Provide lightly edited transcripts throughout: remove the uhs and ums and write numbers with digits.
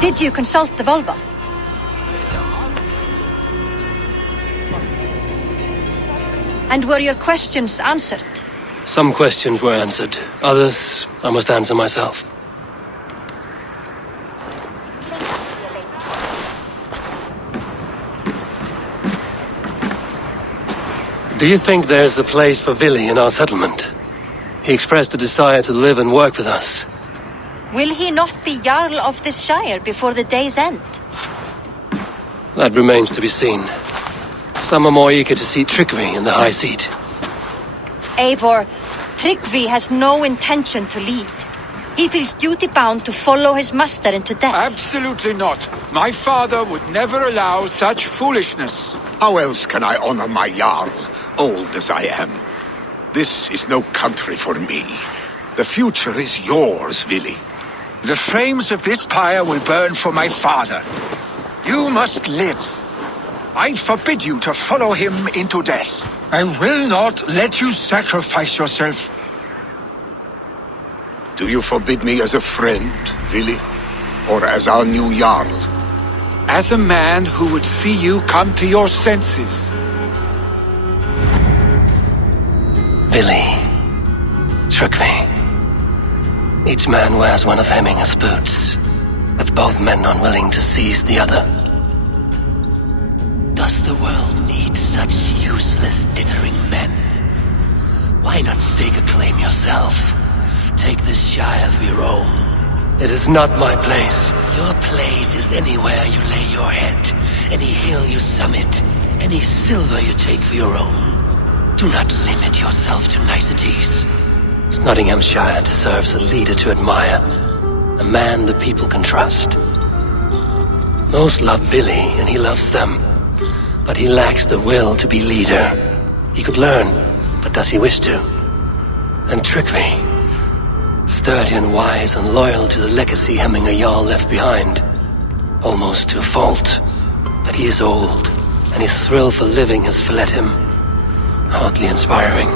Did you consult the Volva? And were your questions answered? Some questions were answered. Others, I must answer myself. Do you think there's a place for Vili in our settlement? He expressed a desire to live and work with us. Will he not be Jarl of this shire before the day's end? That remains to be seen. Some are more eager to see Tryggvi in the high seat. Eivor, Tryggvi has no intention to lead. He feels duty-bound to follow his master into death. Absolutely not. My father would never allow such foolishness. How else can I honor my Jarl, old as I am? This is no country for me. The future is yours, Vili. The flames of this pyre will burn for my father. You must live. I forbid you to follow him into death. I will not let you sacrifice yourself. Do you forbid me as a friend, Vili? Or as our new Jarl? As a man who would see you come to your senses. Vili. Tryggvi. Each man wears one of Hemminger's boots, with both men unwilling to seize the other. Does the world need such useless dithering men? Why not stake a claim yourself? Take this shire for your own. It is not my place. Your place is anywhere you lay your head, any hill you summit, any silver you take for your own. Do not limit yourself to niceties. Nottinghamshire deserves a leader to admire, a man the people can trust. Most love Vili, and he loves them, but he lacks the will to be leader. He could learn, but does he wish to? And Tryggvi, sturdy and wise and loyal to the legacy Hemminger Jarl left behind, almost to a fault. But he is old, and his thrill for living has fled him. Hardly inspiring.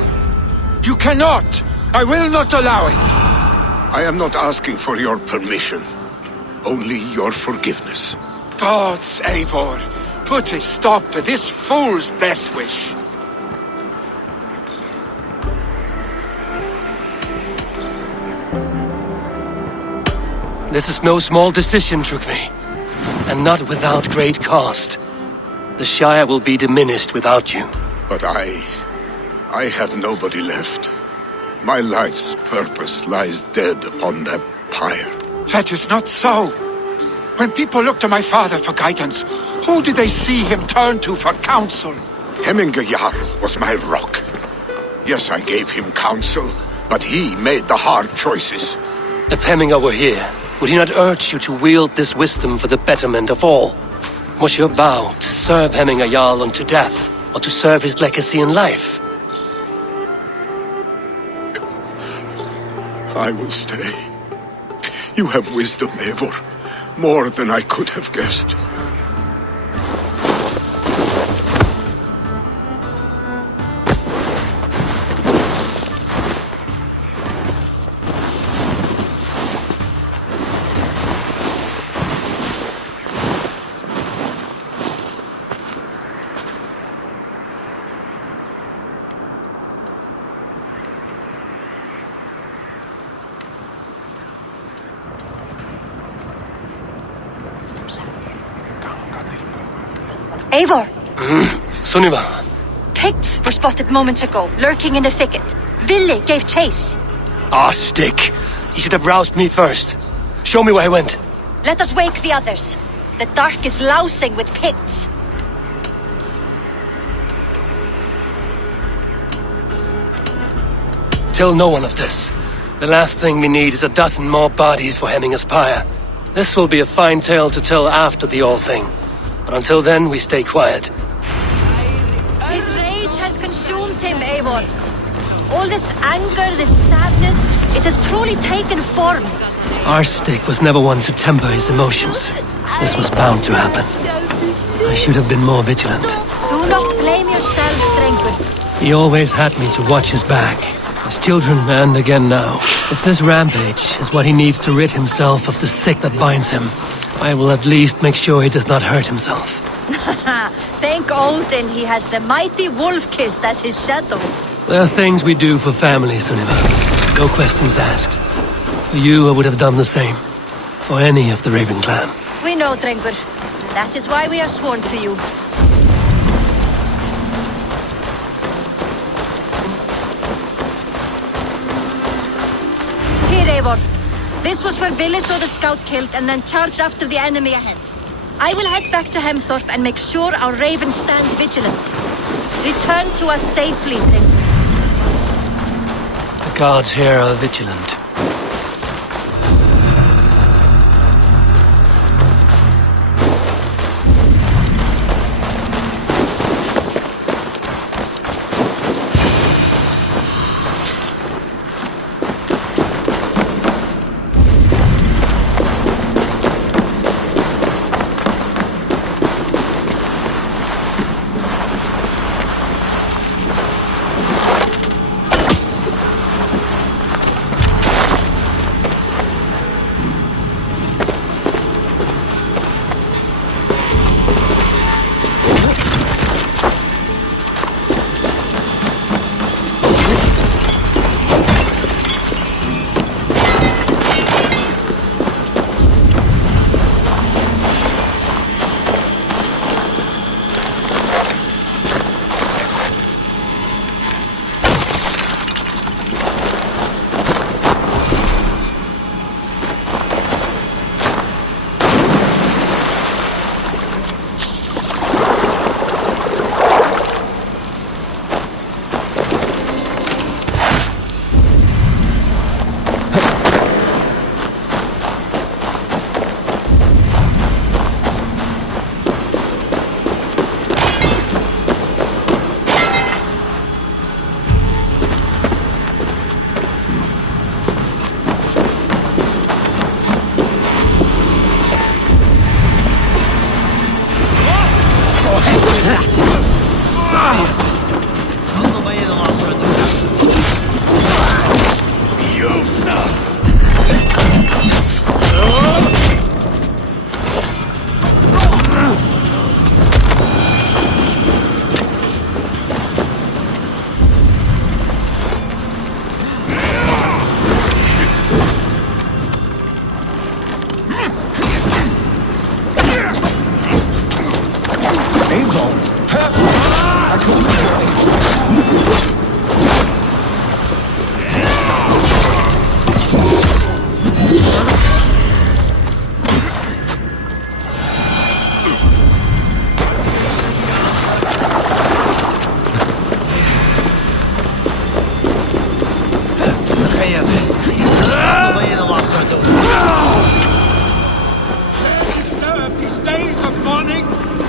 You cannot! I will not allow it! I am not asking for your permission, only your forgiveness. Gods, Eivor, put a stop to this fool's death wish. This is no small decision, Tryggvi, and not without great cost. The Shire will be diminished without you. But I have nobody left. My life's purpose lies dead upon that pyre. That is not so. When people look to my father for guidance, who did they see him turn to for counsel? Hemminger Jarl was my rock. Yes, I gave him counsel, but he made the hard choices. If Hemminger were here, would he not urge you to wield this wisdom for the betterment of all? Was your vow to serve Hemminger Jarl unto death, or to serve his legacy in life? I will stay. You have wisdom, Eivor. More than I could have guessed. Eivor! Sunniva! Picts were spotted moments ago, lurking in the thicket. Vili gave chase. Ah, stick! He should have roused me first. Show me where he went. Let us wake the others. The dark is lousing with Picts. Tell no one of this. The last thing we need is a dozen more bodies for Hemminger's pyre. This will be a fine tale to tell after the All Thing. But until then, we stay quiet. His rage has consumed him, Eivor. All this anger, this sadness, it has truly taken form. Our stick was never one to temper his emotions. This was bound to happen. I should have been more vigilant. Do not blame yourself, Drengur. He always had me to watch his back. As children, and again now. If this rampage is what he needs to rid himself of the sick that binds him, I will at least make sure he does not hurt himself. Thank Odin he has the mighty Wolf-Kissed as his shadow. There are things we do for family, Sunniva. No questions asked. For you, I would have done the same. For any of the Raven clan. We know, Drengur. That is why we are sworn to you. Here, Eivor. This was where Billy saw the scout killed and then charged after the enemy ahead. I will head back to Hemthorpe and make sure our ravens stand vigilant. Return to us safely, Drengur. The guards here are vigilant.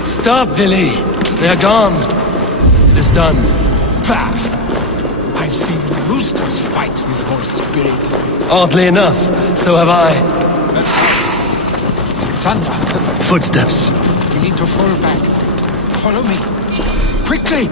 Stop, Billy. They are gone. It is done. Pah! I've seen roosters fight with more spirit. Oddly enough, so have I. Thunder. Footsteps. We need to fall back. Follow me. Quickly!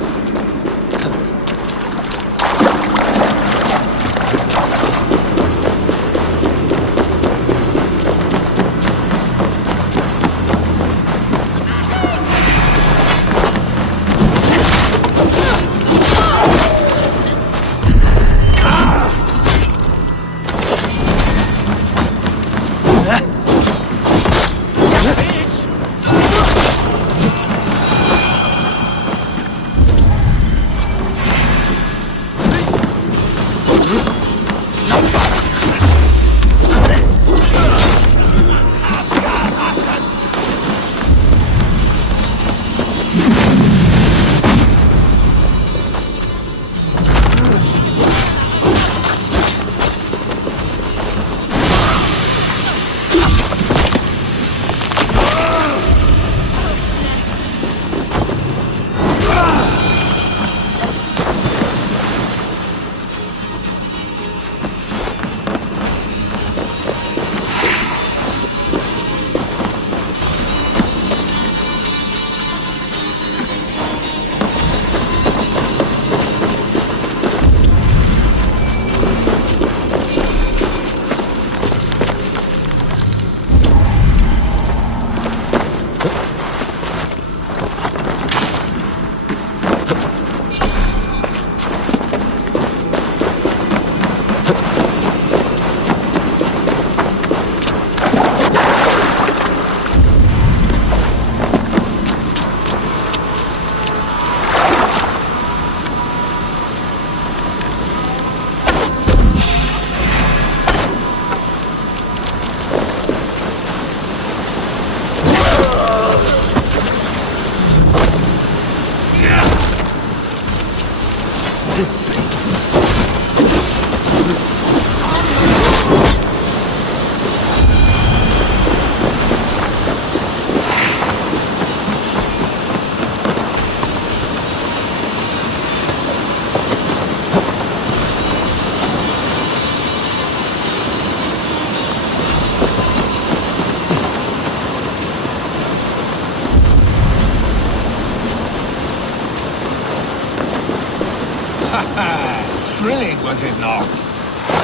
Thrilling, was it not?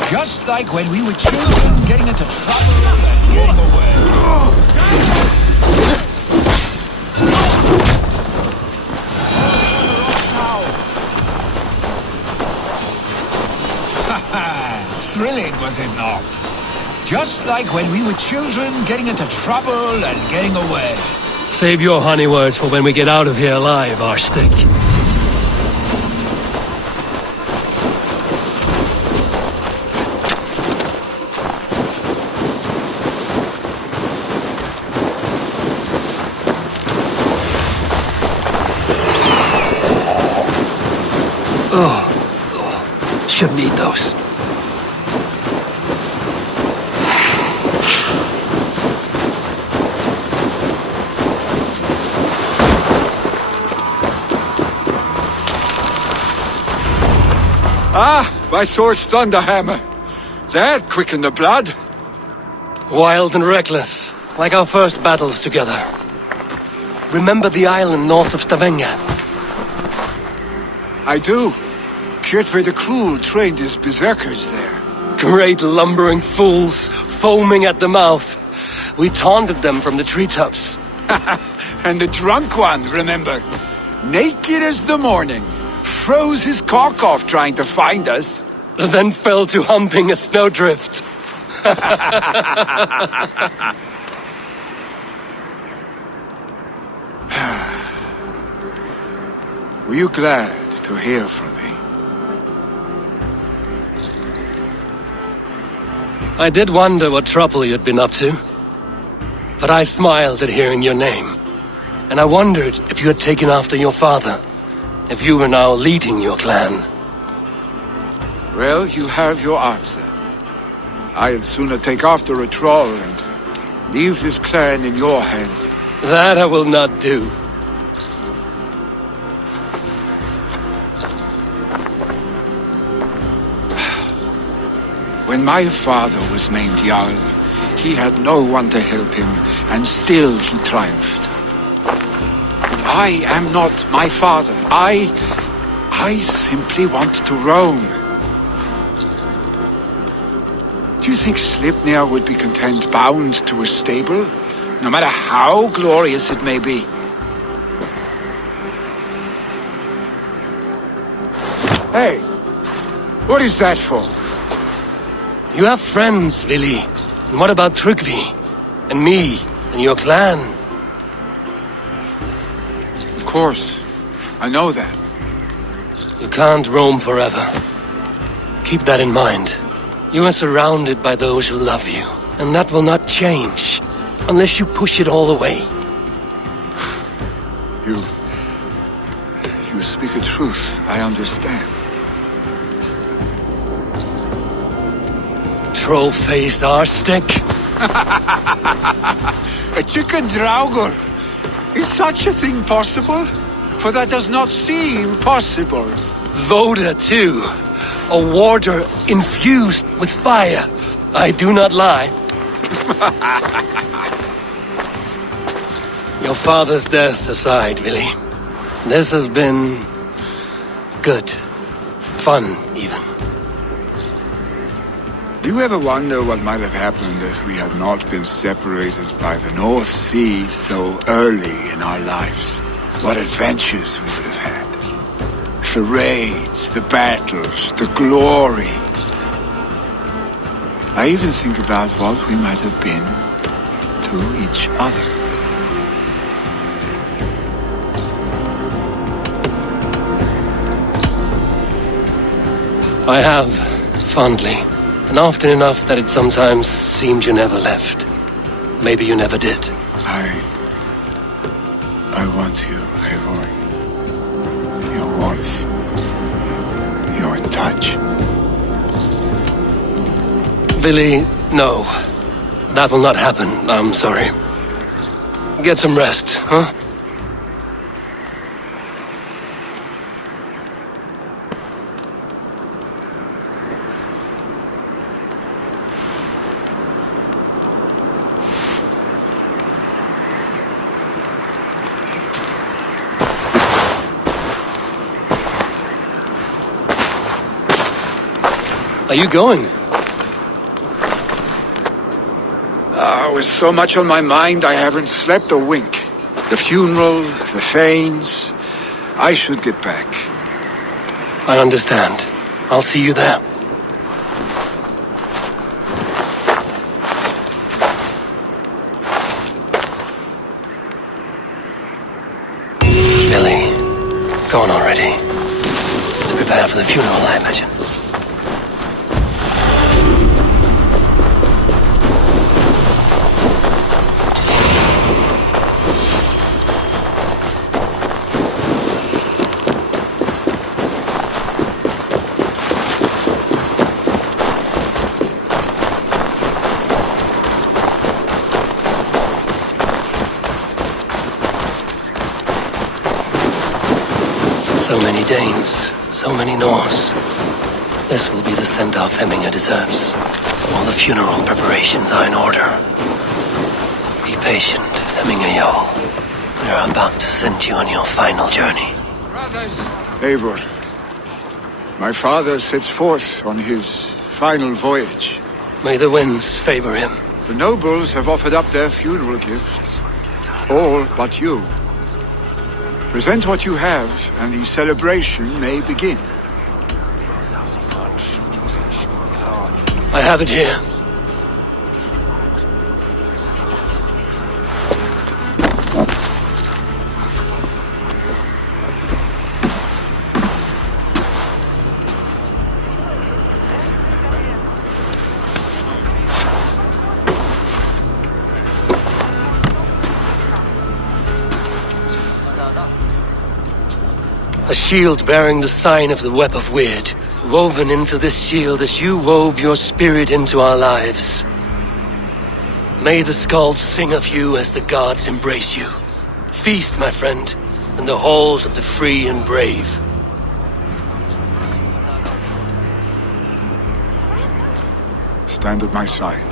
Just like when we were children, getting into trouble and getting away. Thrilling, was it not? Just like when we were children, getting into trouble and getting away. Save your honey words for when we get out of here alive, Arstick. Should need those. Ah, my sword's thunderhammer. That quickened the blood. Wild and reckless, like our first battles together. Remember the island north of Stavanger? I do. Aelfred the Cruel trained his berserkers there. Great lumbering fools, foaming at the mouth. We taunted them from the treetops. And the drunk one, remember? Naked as the morning. Froze his cock off trying to find us. Then fell to humping a snowdrift. Were you glad to hear from me? I did wonder what trouble you'd been up to. But I smiled at hearing your name. And I wondered if you had taken after your father. If you were now leading your clan. Well, you have your answer. I'd sooner take after a troll and leave this clan in your hands. That I will not do. When my father was named Jarl, he had no one to help him, and still he triumphed. But I am not my father. I simply want to roam. Do you think Sleipnir would be content bound to a stable, no matter how glorious it may be? Hey, what is that for? You have friends, Vili. And what about Tryggvi? And me? And your clan? Of course. I know that. You can't roam forever. Keep that in mind. You are surrounded by those who love you. And that will not change. Unless you push it all away. You speak a truth. I understand. Troll-faced Arstick. A chicken Draugr. Is such a thing possible? For that does not seem possible. Voda, too. A warder infused with fire. I do not lie. Your father's death aside, Vili. This has been good. Fun, even. Do you ever wonder what might have happened if we had not been separated by the North Sea so early in our lives? What adventures we would have had. The raids, the battles, the glory. I even think about what we might have been to each other. I have, fondly. And often enough that it sometimes seemed you never left. Maybe you never did. I want you, Eivor. Your warmth. Your touch. Billy, no. That will not happen, I'm sorry. Get some rest, huh? Are you going? With so much on my mind, I haven't slept a wink. The funeral, the Thanes. I should get back. I understand. I'll see you there. Billy, go on already. To prepare for the funeral, I imagine. So many Danes, so many Norse. This will be the send-off Hemminger deserves. All the funeral preparations are in order. Be patient, Hemminger Jarl. We are about to send you on your final journey. Brothers! Eivor, my father sets forth on his final voyage. May the winds favor him. The nobles have offered up their funeral gifts. All but you. Present what you have, and the celebration may begin. I have it here. A shield bearing the sign of the Web of Weird, woven into this shield as you wove your spirit into our lives. May the skalds sing of you as the gods embrace you. Feast, my friend, in the halls of the free and brave. Stand at my side.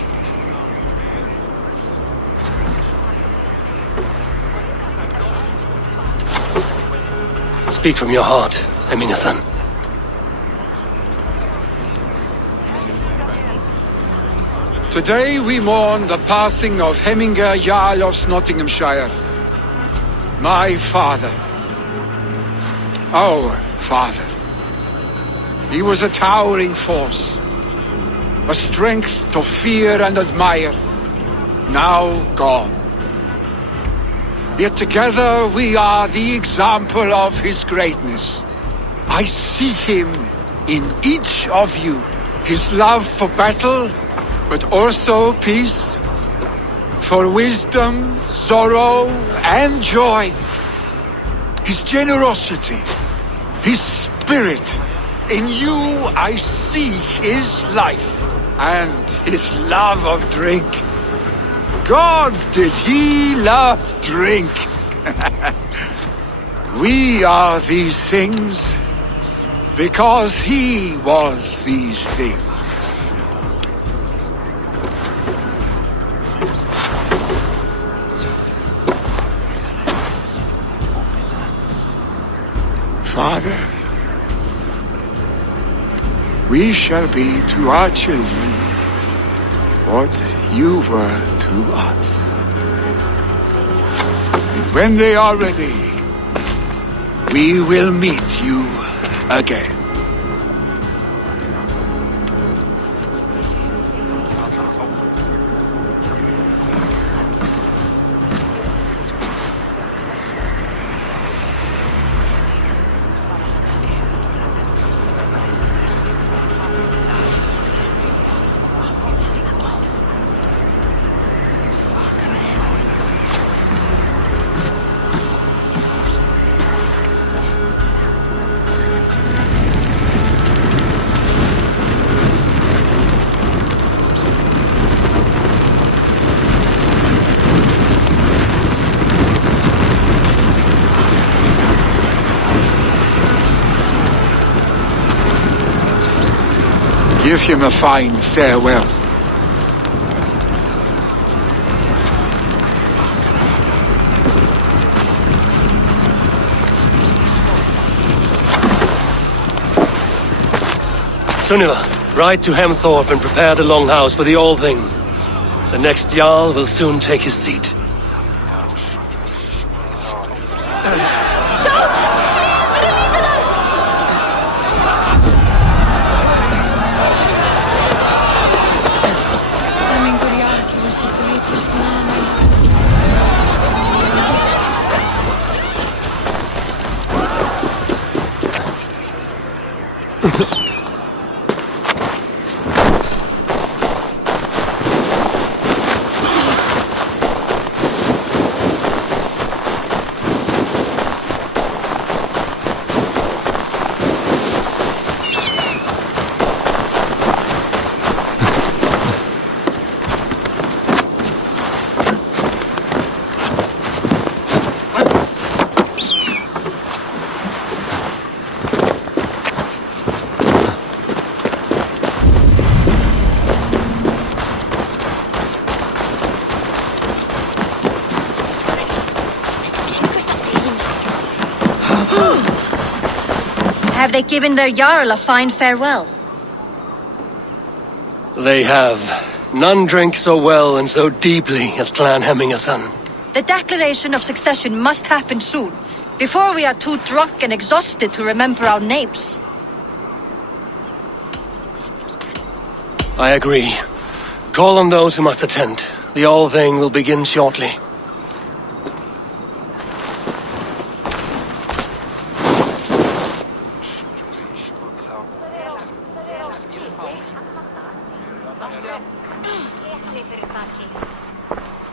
Speak from your heart, Hemminger-son. Today we mourn the passing of Hemminger Jarl of Nottinghamshire. My father. Our father. He was a towering force. A strength to fear and admire. Now gone. Yet together we are the example of his greatness. I see him in each of you. His love for battle, but also peace. For wisdom, sorrow, and joy. His generosity, his spirit. In you I see his life and his love of drink. Gods, did he love drink! We are these things because he was these things. Father, we shall be to our children what you were to us. And when they are ready, we will meet you again. Give him a fine farewell. Sunniva, ride to Hemthorpe and prepare the Longhouse for the All-Thing. The next Jarl will soon take his seat. Have they given their Jarl a fine farewell? They have. None drink so well and so deeply as Clan Hemmingason. The declaration of succession must happen soon, before we are too drunk and exhausted to remember our names. I agree. Call on those who must attend. The All-Thing will begin shortly.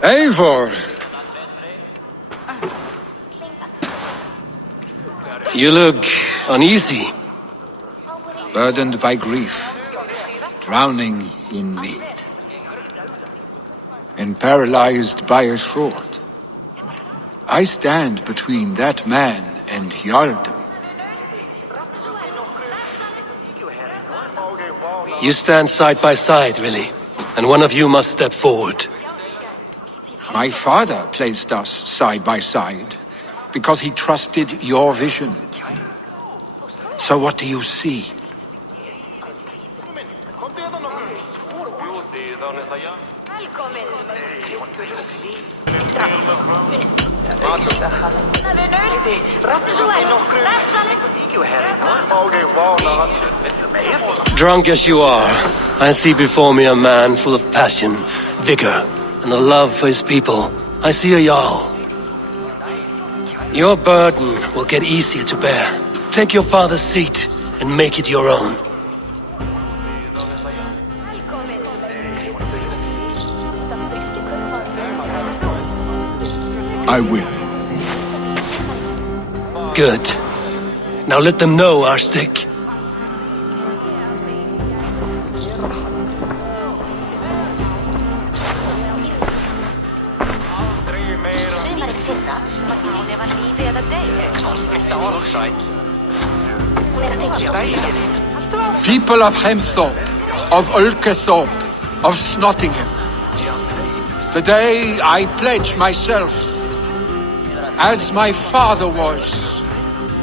Eivor! You look uneasy. Burdened by grief, drowning in need, and paralyzed by a sword. I stand between that man and Jarldom. You stand side by side, really, and one of you must step forward. My father placed us side by side because he trusted your vision. So what do you see? Drunk as you are, I see before me a man full of passion, vigor, and a love for his people. I see a Jarl. Your burden will get easier to bear. Take your father's seat and make it your own. I will. Good. Now let them know our stick. People of Hemthorpe, of Ulkethorpe, of Snottingham. Today I pledge myself, as my father was,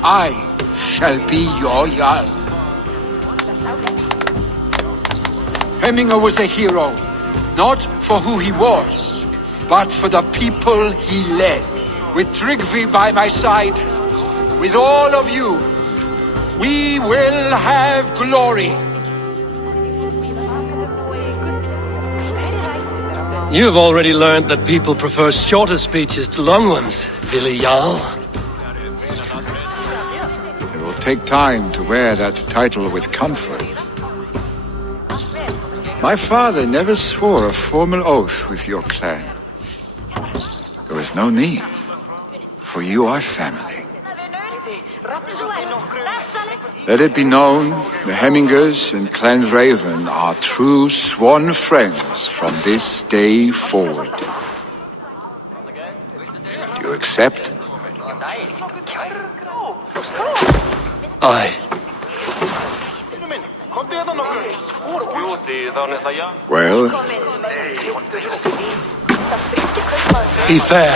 I shall be your Jarl. Hemminga was a hero, Not for who he was, but for the people he led. With Tryggvi by my side, with all of you, we will have glory. You've already learned that people prefer shorter speeches to long ones, Vili Jarl. It will take time to wear that title with comfort. My father never swore a formal oath with your clan. There was no need, for you are family. Let it be known, the Hemmingers and Clan Raven are true sworn friends from this day forward. Do you accept? Aye. Well, Be fair,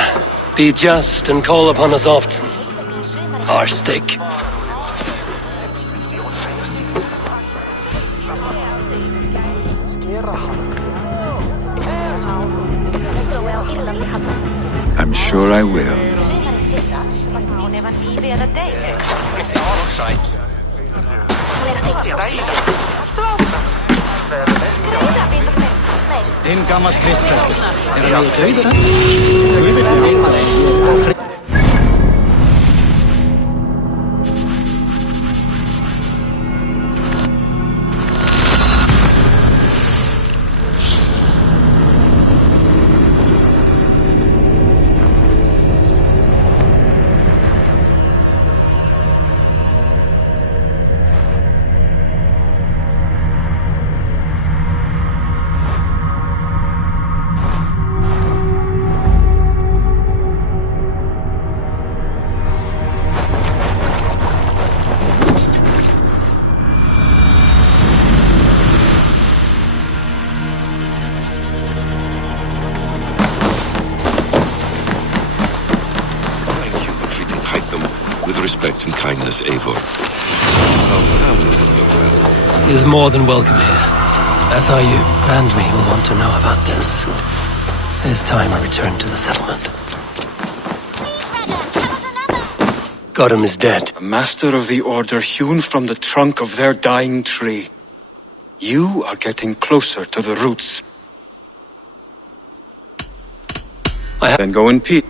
be just, and call upon us often. Our stick. I'm sure I will. En gammal kristpräster. Är det höjdare? Respect and kindness, Eivor. Our family will look well. He is more than welcome here. As are you. Randme will want to know about this. It is time I return to the settlement. Godham is dead. A master of the order hewn from the trunk of their dying tree. You are getting closer to the roots. Then go in peace.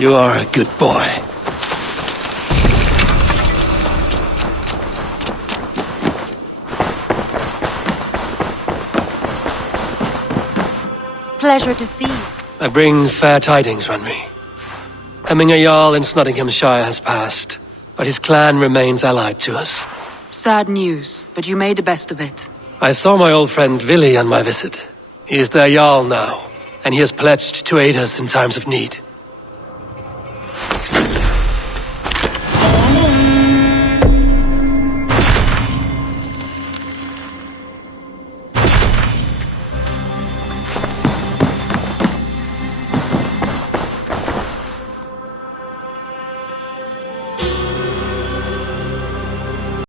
You are a good boy. Pleasure to see you. I bring fair tidings, Randme. Hemminger Jarl in Nottinghamshire has passed, but his clan remains allied to us. Sad news, but you made the best of it. I saw my old friend Vili on my visit. He is their Jarl now, and he has pledged to aid us in times of need.